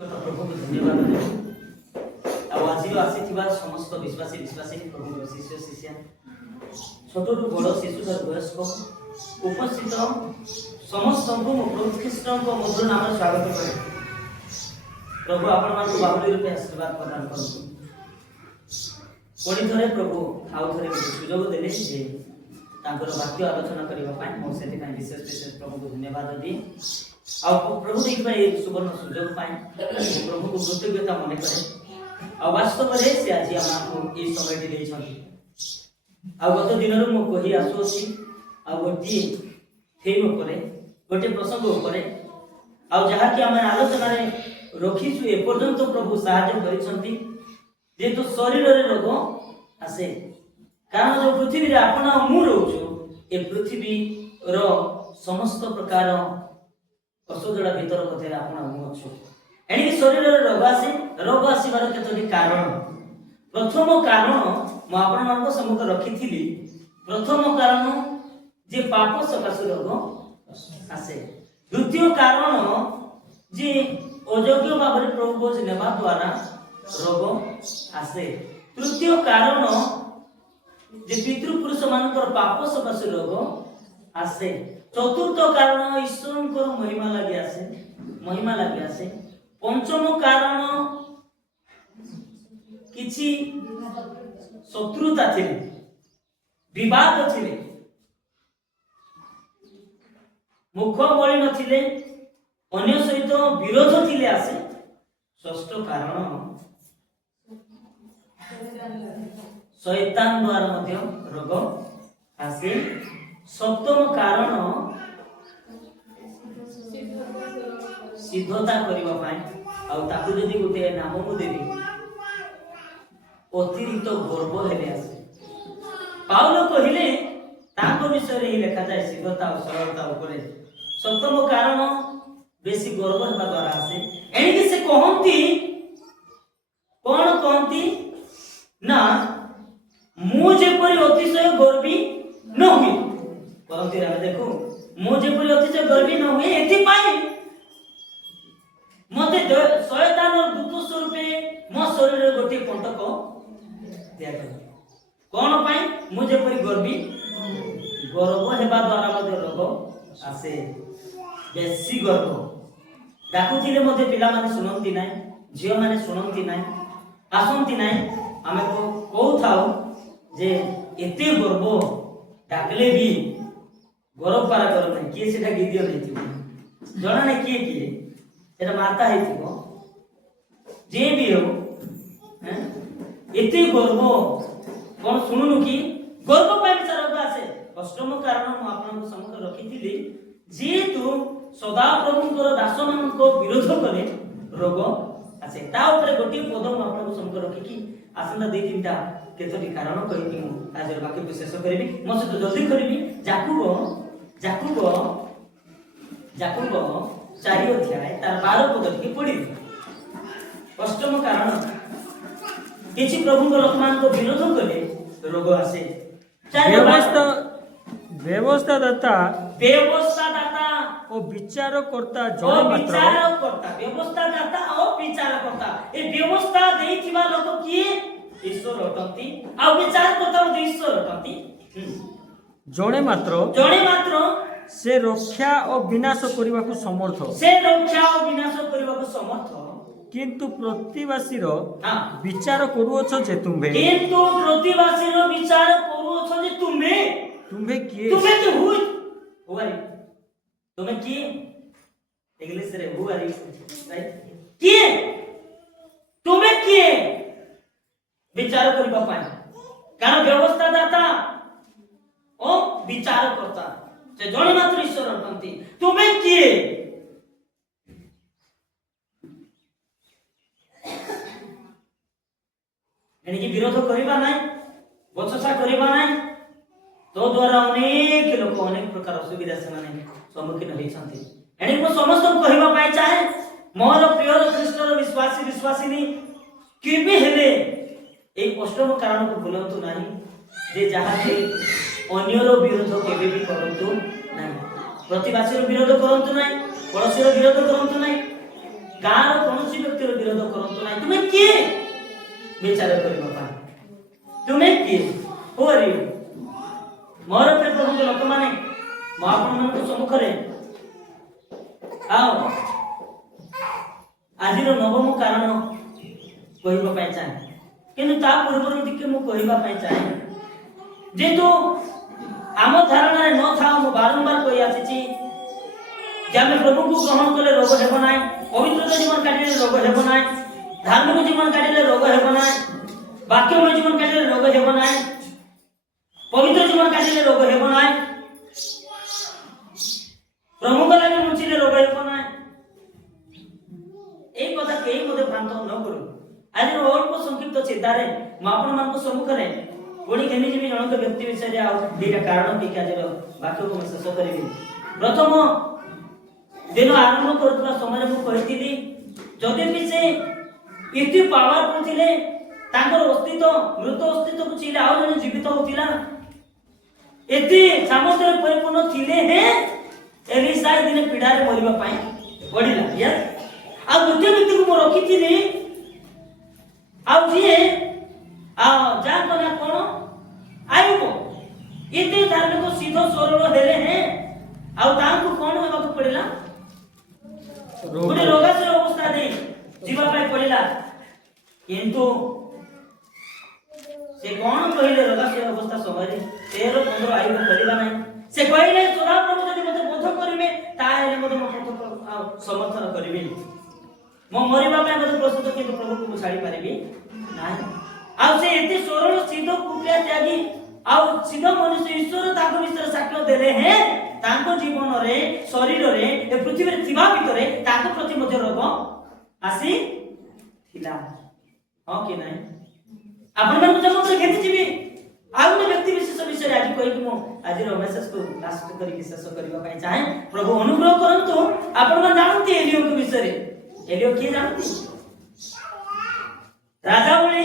प्रभु को धन्यवाद आज आसी समस्त विश्वासी विश्वासी प्रभु शिष्य शिष्या छोट बड़ शिशु वयस्क उपस्थित समस्त प्रभु ख्रीष्ट मधुर नाम स्वागत करे। प्रभु आपण बाहुली रूपे आशीर्वाद प्रदान करतु। पुणी थे प्रभु आउ थे सुजोग देले जे तांकर वाक्य आलोचना करने मो से विशेष विशेष प्रभु को धन्यवाद दिए। प्रभु देखिए सुवर्ण सुजोग प्रभु को कृतज्ञता मन करे। वास्तव में से आज आमको ये समय गत दिन मु कही आसुची गोटे थीम गोटे प्रसंग जहाँकि आम आलोचना रखीचु एपर्यंत प्रभु साहाय्य करेतु शरीर रोग आसे कारण जो पृथ्वी आपण मु रोचु ए पृथ्वी रो समस्त प्रकार औषधड़ा भीतर कथे आपण मु अच्छु एणिक शरीर रोग आसबार केतोटी कारण। प्रथम कारण मु आपण सम्मुख रखी प्रथम कारण जे पाप सकाशु रोग आसे। द्वितीय कारण जे अयोग्य भाव में प्रभु बोझ नेबा द्वारा रोग आसे। तृतीय कारण जे पितृपुरुष मानकर पाप सकाशु रोग आसे। चतुर्थ कारण ईश्वर महिमा लगे आसे। पंचम कारण किछि शत्रुता थिले विवाद थिले मुख बळी नथिले अन्य सहित विरोध थिले आसे। षष्ठ कारण शैतान द्वारा मध्य रोग आसे। सप्तम कारण सिद्धता करिवा पाए आउ ताकु जदी गोटे नाम मु देबी अतिरिक्त गर्व हेले आसे। पाउल कहिले ताको विषय रे लिखा जाय सिद्धता और सरलता ऊपर। सप्तम कारण बेसी गर्व हेबा द्वारा आसे। एनिके से कहंती कोन कहंती ना मु जेपरि अतिशय गर्वी न हुई कहंती रे देखो मु जेपरि अतिशय गर्वी न हुई एथि पाई मते शयतान और दूत स्वरूपे मो शरीर रे गोटे कंटक दिया कोन पाई मु जेपरि गर्वी गर्व हेबा द्वारा मते रोग आसे। बेसी गर्व डाकुथिले मते पिला माने सुनंती नै झियो माने सुनंती नै आसंती नै आमे को कहू थाउ जे एते गर्व डाकले भी गर्व पारा कर नै किए सेटा गिदियो नै थी जणा नै किए एटा माता है थी जे भी हो एते गर्व कोन सुनुनु कि गर्व पाइ विचार आसे। अष्टम कारण मु आपन सम्मुख रखिथिली जेतु सदा प्रभुଙ୍କର दास ମାନଙ୍କୁ विरोध करे रोग आसे। ता ऊपर गोटी पद मु आपन सम्मुख रखिकी आसंदा दे तीनटा केतोटी कारण कहिकी मु आजर बाकी विशेष करबी मो से जल्दी करबी। जाकुब 4 अध्याय तार 12 पद के पढ़ी। अष्टम कारण किछि प्रभुଙ୍କ लोकमान को विरोध करे रोग आसे। व्यवस्था दाता ओ विचार करता व्यवस्था दाता ओ विचार करता ए व्यवस्था देइथिबा लोक किए ईश्वर अटंती आ विचार करता ईश्वर अटंती। जणे मात्र से रक्षा और विनाश करने को समर्थ किंतु प्रतिवासी रो विचार करूछ जे तुम्हे तुम्हे किए तुम्हें किए इंग्लिश रे हु आर यू राइट किए तुम्हें किए विचार करबा पाए कारण व्यवस्था दाता ओ विचार करता से जणे मात्र ईश्वर अटंती तुम्हें किए एनिकी विरोध करिबा नै बचसा करिबा नै तो द्वारा अनेक लोक अनेक प्रकार असुविधा से माने सम्मुखीन होइछन्ती। एनिक मो समस्त कहिबा पाए चाहे मोर प्रिय ख्रीष्टर विश्वासी विश्वासिनी केबे हेले ए अष्टम कारण को भूलंतु नाही जे जहा के अन्यर विरोध केबे भी करंतु नाही। प्रतिवासी विरोध करंतु नाही पड़ोसी विरोध करंतु नाही ଗାଁର କୌଣସି ବ୍ୟକ୍ତିର ବିରୋଧ କରନ୍ତୁ ନାହିଁ। ତୁମେ କିଏ ବିଚାର କରିବା ପାଇଁ? ତୁମେ କିଏ? Who are you? ମୋର ପ୍ରିୟ ପ୍ରଭୁଙ୍କ ଲୋକମାନେ, ମୁଁ ଆପଣମାନଙ୍କ ସମ୍ମୁଖରେ ଆଉ ଆଜିର ନବମ କାରଣ କହିବା ପାଇଁ ଚାହେଁ, କିନ୍ତୁ ତା ପୂର୍ବରୁ ଟିକେ ମୁଁ କହିବା ପାଇଁ ଚାହେଁ, ଯେହେତୁ ଆମ ଧାରଣାରେ ନଥାଉ, ମୁଁ ବାରମ୍ବାର କହି ଆସିଛି ଯେ ଆମେ ପ୍ରଭୁଙ୍କୁ ଗ୍ରହଣ କଲେ ରୋଗ ହେବ ନାହିଁ, ପବିତ୍ର ଜୀବନ କାଟିଲେ ରୋଗ ହେବ ନାହିଁ, ଧାର୍ମିକ ଜୀବନ କାଟିଲେ ରୋଗ ହେବ ନାହିଁ, ବାକ୍ୟମୟ ଜୀବନ କାଟିଲେ ରୋଗ ହେବ ନାହିଁ, ପବିତ୍ର ଜୀବନ କାଟିଲେ ରୋଗ ହେବ ନାହିଁ, ପ୍ରଭୁଙ୍କ ଲାଗି ବଞ୍ଚିଲେ ରୋଗ ହେବ ନାହିଁ। এই কথা কেହି ମଧ୍ୟ ଭ୍ରାନ୍ତ ନ କରୁ। ଆଜିର ଅଳ୍ପ ସଂକ୍ଷିପ୍ତ ଚିନ୍ତାରେ ମୁଁ ଆପଣମାନଙ୍କ ସମ୍ମୁଖରେ ପୁଣି ଘେନିଯିବି ଜଣକ ବ୍ୟକ୍ତି ବିଷୟରେ ଆଉ ଦୁଇଟା କାରଣ କି ଆଜିର ବାକ୍ୟକୁ ମୁଁ ଶେଷ କରିବି। ପ୍ରଥମ ଦିନ ଆରମ୍ଭ କରୁଥିବା ସମୟରେ ମୁଁ କହିଥିଲି, ଯଦି ବି ସେ ଏତେ ପାୱାରଫୁଲ ଥିଲେ, ତାଙ୍କର ଅସ୍ତିତ୍ୱ ମୃତ ଅସ୍ତିତ୍ୱକୁ ଚିଲେ ଆଉ ଜଣେ ଜୀବିତ ହଉଥିଲା, ଏତେ ସାମର୍ଥ୍ୟରେ ପରିପୂର୍ଣ୍ଣ ଥିଲେ ହେ ଏଲିସା ଦିନେ ପୀଡ଼ାରେ ମରିବା ପାଇଁ ପଡ଼ିଲା। ଆଉ ଦ୍ୱିତୀୟ ବ୍ୟକ୍ତିକୁ ମୁଁ ରଖିଥିଲି, ଆଉ ଯିଏ ଯାହାଙ୍କ ନା କଣ ଆୟୁବ, ଏତେ ଧାର୍ମିକ ସିଦ୍ଧ ସରଳ ହେଲେ ହେ ଆଉ ତାଙ୍କୁ କଣ ହେବାକୁ ପଡ଼ିଲା? ଗୋଟେ ରୋଗାଶୀଳ ଅବସ୍ଥା ଦେଇ ଯିବା ପାଇଁ ପଡ଼ିଲା। କିନ୍ତୁ ସେ କଣ କହିଲେ ରୋଗାଶୀଳ ଅବସ୍ଥା ସମୟରେ? 13-15 ଆୟୁବ କରିବା ନାହିଁ। ସେ କହିଲେ, ସଦାପ୍ରଭୁ ଯଦି ମୋତେ ବୋଧ କରିବେ ତାହେଲେ ମଧ୍ୟ ମୋ ପଥ ସମର୍ଥନ କରିବି, ମୁଁ ମରିବା ପାଇଁ ମୋତେ ପ୍ରସ୍ତୁତ, କିନ୍ତୁ ପ୍ରଭୁକୁ ମୁଁ ଛାଡ଼ି ପାରିବି ନାହିଁ। ଆଉ ସେ ଏତେ ସରଳ ସିଦ୍ଧ କୁକିଆ ତ୍ୟାଗୀ ଆଉ ସିଦ୍ଧ ମନୁଷ୍ୟ ଈଶ୍ୱର ତାଙ୍କ ବିଷୟରେ ସାକ୍ଷ୍ୟ ଦେଲେ ହେ ତାଙ୍କ ଜୀବନରେ ଶରୀରରେ ଏ ପୃଥିବୀରେ ଥିବା ଭିତରେ ତାଙ୍କ ପ୍ରତି ମଧ୍ୟ ରୋଗ ଆସିଥିଲା। ହଁ କି ନାହିଁ? ଆପଣମାନଙ୍କୁ ସମସ୍ତେ ଘେନିଯିବି ଆଉ ଗୋଟେ ବ୍ୟକ୍ତି ବିଶେଷ ବିଷୟରେ ଆଜି କହିକି ମୁଁ ଆଜିର ମେସେଜକୁ ଲାଷ୍ଟ କରିକି ଶେଷ କରିବା ପାଇଁ ଚାହେଁ। ପ୍ରଭୁ ଅନୁଗ୍ରହ କରନ୍ତୁ। ଆପଣମାନେ ଜାଣନ୍ତି ଏଲିଓଙ୍କ ବିଷୟରେ? ଏଲିଓ କିଏ ଜାଣନ୍ତି? ରାଜାବଳୀ,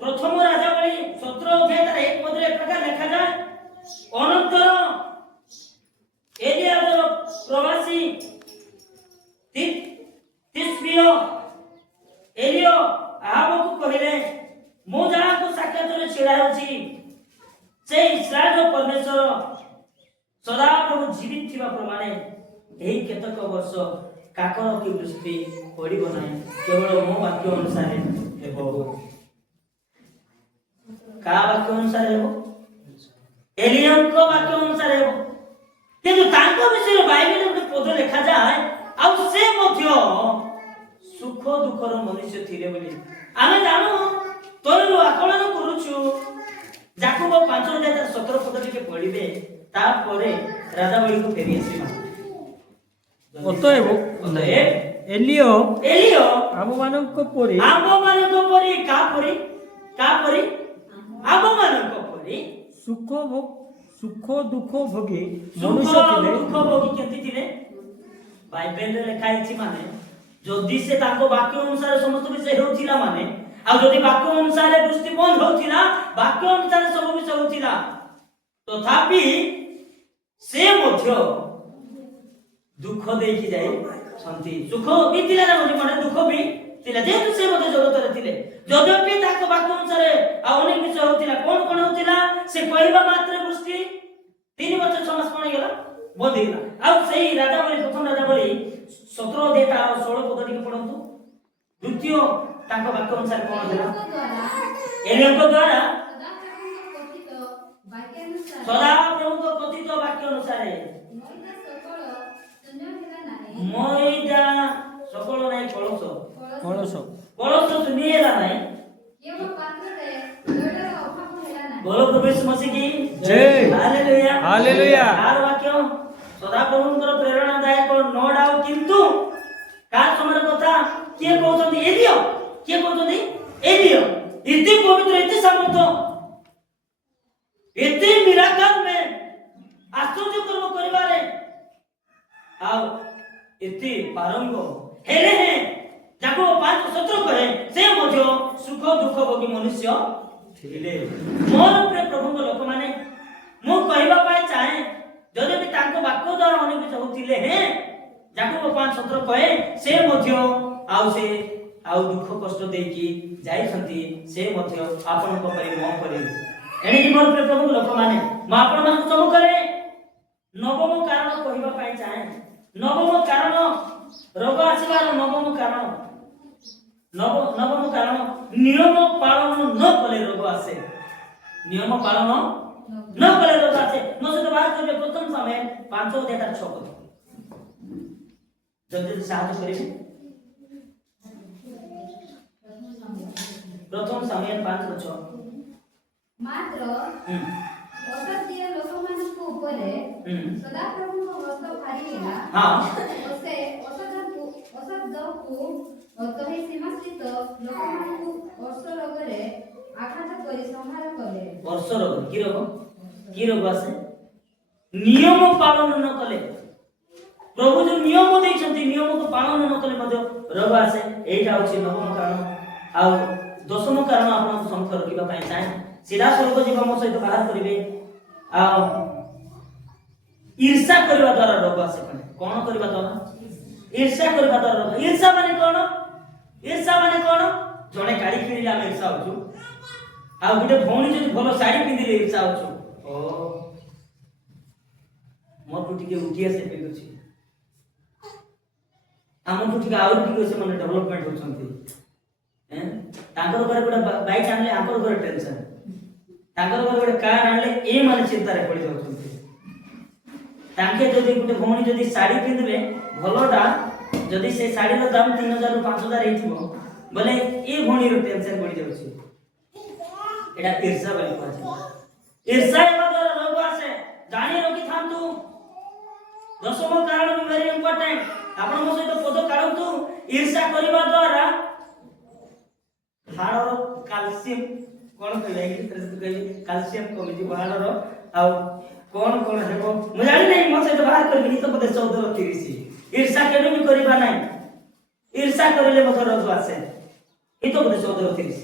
ପ୍ରଥମ ରାଜାବଳୀ 17 ଅଧ୍ୟାୟ 1 ପଦରେ ଏପ୍ରକାର ଲେଖାଯାଏ, ଅନନ୍ତର ଏଲିଆର ପ୍ରବାସୀ ତିସ୍ବିୟ ଏଲିଓ ଆହାବକୁ କହିଲେ, ମୁଁ ଯାହାକୁ ସାକ୍ଷାତରେ ଛିଡ଼ା ହେଉଛି ସେ ଇସ୍ରାଏଲର ପରମେଶ୍ୱର ସଦାପ୍ରଭୁ ଜୀବିତ ଥିବା ପ୍ରମାଣେ ଏହି କେତେକ ବର୍ଷ କାକର କି ବୃଷ୍ଟି ପଡ଼ିବ ନାହିଁ, କେବଳ ମୋ ବାକ୍ୟ ଅନୁସାରେ ହେବ। କାହା ବାକ୍ୟ ଅନୁସାରେ ହେବ? ଏଲିଓଙ୍କ ବାକ୍ୟ ଅନୁସାରେ ହେବ। କିନ୍ତୁ ତାଙ୍କ ବିଷୟରେ ବାଇବେଲରେ ଗୋଟେ ପଦ ଲେଖାଯାଏ, ଆଉ ସେ ମଧ୍ୟ ସୁଖ ଦୁଃଖର ମନୁଷ୍ୟ ଥିଲେ ବୋଲି ଆମେ ଜାଣୁ। ତଳରୁ ଆକଳନ କରୁଛୁ। ଯାକୋବ 5:17 ପଦ ଟିକେ ପଢିବେ, ତାପରେ ରାଜାବଳୀକୁ ଫେରି ଆସିବା। ଅତଏବ ଏଲିଓ ଆମମାନଙ୍କ ପରି ସୁଖ ଦୁଃଖ ଭୋଗୀ ମନୁଷ୍ୟ ଥିଲେ। ବାଇବେଲରେ ଲେଖା ହେଇଛି, ମାନେ ଯଦି ସେ ତାଙ୍କ ବାକ୍ୟ ଅନୁସାରେ ସମସ୍ତ ବିଷୟ ହେଉଥିଲା, ମାନେ ଆଉ ଯଦି ବାକ୍ୟ ଅନୁସାରେ ବୃଷ୍ଟି ବନ୍ଦ ହଉଥିଲା, ବାକ୍ୟ ଅନୁସାରେ ସବୁ ବିଷୟ ହଉଥିଲା, ତଥାପି ସେ ମଧ୍ୟ ଦୁଃଖ ଦେଇକି ଯାଇଛନ୍ତି। ସୁଖ ବି ଥିଲା ତାଙ୍କ ଜୀବନରେ, ଦୁଃଖ ବି ଥିଲା, ଯେହେତୁ ସେ ମଧ୍ୟ ଜଗତରେ ଥିଲେ। ଯଦ୍ୟପି ତାଙ୍କ ବାକ୍ୟ ଅନୁସାରେ ଆଉ ଅନେକ ବିଷୟ ହଉଥିଲା। କଣ କଣ ହଉଥିଲା? ସେ କହିବା ମାତ୍ରେ ବୃଷ୍ଟି 3 ବର୍ଷ 6 ମାସ କଣ ହେଇଗଲା? ବନ୍ଦ ହେଇଗଲା। ଆଉ ସେଇ ରାଜାବଳୀ, ପ୍ରଥମ ରାଜାବଳୀ 17 ଅଧ୍ୟାୟ 16 ପଦ ଟିକେ ପଢନ୍ତୁ। ଦ୍ୱିତୀୟ ତାଙ୍କ ବାକ୍ୟ ଅନୁସାରେ କଣ ହେଲା? ଏଲିଓଙ୍କ ଦ୍ୱାରା ସଦାପ୍ରଭୁଙ୍କ କଥିତ ବାକ୍ୟ ଅନୁସାରେ ମଇଦା ସକଳ ନାହିଁ, କଳସ ଶୂନ୍ୟ ହେଲା ନାହିଁ। बोलो प्रभु यीशु मसीह की जय। Hallelujah hallelujah. कार वाक्य सदाप्रभुଙ୍କର ପ୍ରେରଣାଦାୟକ नो डाउट। କିନ୍ତୁ कार ସମର କଥା କିଏ କହୁଛନ୍ତି? ଏଲିଓ। କିଏ କହୁଛନ୍ତି? ଏଲିଓ। ଏତେ ପବିତ୍ର, ଏତେ ସାମର୍ଥ୍ୟ, ଏତେ ମିରାକଲ में ଆଶ୍ଚର୍ଯ୍ୟ କର୍ମ କରିବାରେ ଆଉ ଏତେ ପାରଙ୍ଗ ହେଲେ ହେଁ ଯାକୋବ 5:17 କହେ ସେ ମଧ୍ୟ ସୁଖ ଦୁଃଖ ଭୋଗୀ ମନୁଷ୍ୟ ଥିଲେ। ମୋର ପ୍ରିୟ ପ୍ରଭୁଙ୍କ ଲୋକମାନେ, ମୁଁ କହିବା ପାଇଁ ଚାହେଁ, ଯଦି ବି ତାଙ୍କ ବାକ୍ୟ ଦ୍ୱାରା ଅନେକ କିଛି ହଉଥିଲେ ହେଁ, ଯାକୋବ 5:17 କହେ ସେ ମଧ୍ୟ आउ से आउ दुख कष्ट देकी जाइछंती से मध्य आपन को परि म परि एने कि मोर प्रभु लोक माने म आपन मान सब करे नवम कारण कहिबा पाई चाहे नवम कारण रोग आसीबार नवम कारण नवम कारण नियम पालन न कले रोग आसे नियम पालन न कले रोग आसे मो से बात करबे प्रथम समय 5:6 जल्दी साहाय्य करिवे प्रथम समय 5:6 मात्र असत्य लोकमानक उपरे सदा प्रभुଙ୍କ ହସ୍ତ ଭାରି ହେଲା ସେ ଅସଦକୁ ତହିଁ ସୀମାସ୍ଥିତ ଲୋକମାନଙ୍କୁ ବର୍ଷ ରୋଗରେ ଆଘାତ କରି ସଂହାର କଲେ ବର୍ଷ ରୋଗ କି ରୋଗ ଆସେ ନିୟମ ପାଳନ ନ କଲେ ପ୍ରଭୁ ଯୋଉ ନିୟମ ଦେଇଛନ୍ତି ନିୟମକୁ ପାଳନ ନ କଲେ ମଧ୍ୟ ରୋଗ ଆସେ ଏଇଟା ହେଉଛି ନବମ କାରଣ ଆଉ ଦଶମ କାରଣ ଆପଣଙ୍କୁ ସଂଖ୍ୟା ରଖିବା ପାଇଁ ଚାହେଁ ସିଧାସଳଖ ଯିବା ମୋ ସହିତ ବାହାର କରିବେ ଆଉ ईर्षा करबा द्वारा रोग आसे कोन करबा द्वारा ईर्षा करबा द्वारा रोग ईर्षा माने कोन जणे गाड़ी किनिले हम ईर्षा होछु आ गुटे भौणी जदी भलो साड़ी पिंदिले ईर्षा होछु ओ मोर पुटी के उठिया से पिंदुछि हमर पुटी के आउर टिके से माने डेवलपमेंट होछंती हैं तांकर घरे गोटे बाइक आनले आंकर घरे टेंशन तांकर घरे गोटे कार आनले ए माने चिंता रे पड़ी जाउछंती तांके जदी गुटे भौणी जदी साड़ी पिंदबे भलोडा जदी से साड़ी रो दाम 3000 रु 5000 हेथिबो बोले ए भौणी रो टेंशन पड़ी जाउछि एडा ईर्षा बोली कहै ईर्षा एबादर रोग आसे जानि रखि थांतु दशम कारण भी वेरी इंपोर्टेंट आपण मो सहित पद काढंतु ईर्षा करबा द्वारा हाडर कैल्शियम कोन कहले कैल्शियम कमी जी हाडर आ कौन कौन हेबो म जानि नै म से बाहर करबी तो पदे 14 रो 30 ईर्षा केबे भी करबा नै ईर्षा करले मथ रोग आसे ई तो पदे 14 रो 30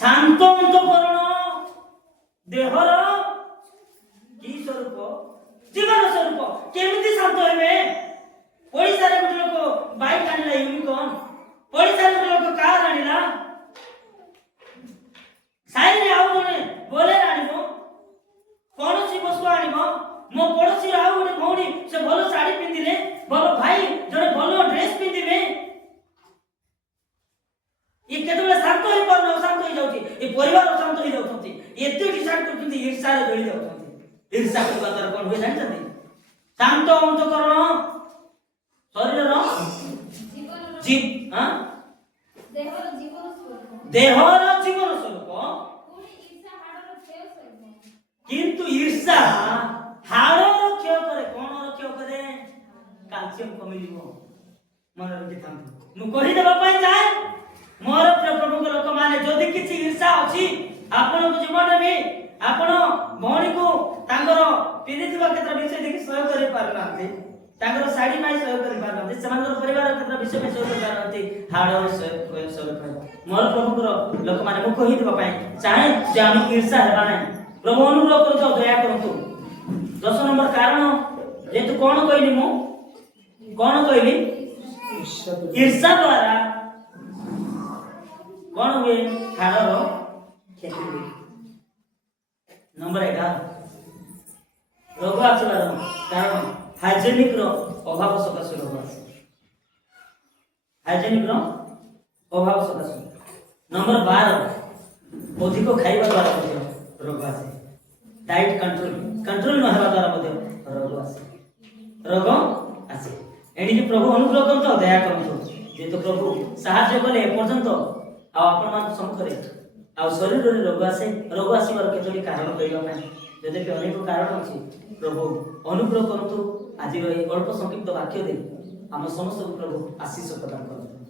शांत अंतःकरण देहर की स्वरूप जीवन स्वरूप केमिति शांत हेबे ओडिसा रे गुटे लोक बाइक आनिला यूनिकॉर्न ओडिसा रे लोक कार आनिला साइने आउ जने बोले आनिबो कोनोसी वस्तु आनिबो मो पड़ोसी आउ गोटे भौणी से भलो साड़ी पिंदिले भलो भाई जने भलो ड्रेस पिंदिबे ये केतबे शांत होई परनो शांत होई जाउची ए परिवार शांत होई जाउछंती एते डिसाइड करछंती ईर्षा रे जळी जाउछंती ईर्षा करबा द्वारा कोन होय जानछंती शांत अंतःकरण शरीरर जीव हां देहर जीवन स्वरूप किंतु ईर्षा हाड़र क्षय करे कोन क्षय करे कैल्शियम कमी लिबो मन रखि थांतु मु कहि देबा पई जाय मोर प्रभु लोक माने जदी किछि ईर्षा अछि आपण को जीवन में आपण भौणी को तांगर पिनिथिबा केत्र विषय देखि सहयोग करि पारनांती तांगर साड़ी माई सहयोग करि पारनांती समानर परिवार केत्र विषय में सहयोग करि पारनांती हाड़र सहयोग कर मोर प्रभु लोक माने मु कहि देबा पई चाहे जे हम ईर्षा हेबा नै प्रभु अनुग्रह करतो दया करतो 10 नंबर कारण जेतु कोन कहली मु कोन कहली ईर्षा द्वारा कोन हुए हाड़र क्षति हुए नंबर 11 रोग आछलार कारण हाइजेनिक रो अभाव सकाशे रोग आछे हाइजेनिक रो अभाव सकाशे नंबर 12 अधिक खाइबा द्वारा रोग आसे डाइट कंट्रोल न हेबा द्वारा मध्ये रोग आसे एनी कि प्रभु अनुग्रह करतो दया करतो जे तो प्रभु सहाय्य कले पर्यंत आ आपण मान संखरे आ शरीर रे रोग आसीबार केतोली कारण कहबा पई जदे कि अनेक कारण अछि प्रभु अनुग्रह करतो आज रो अल्प संक्षिप्त वाक्य दे हम समस्त प्रभु आशीष प्रदान करतो।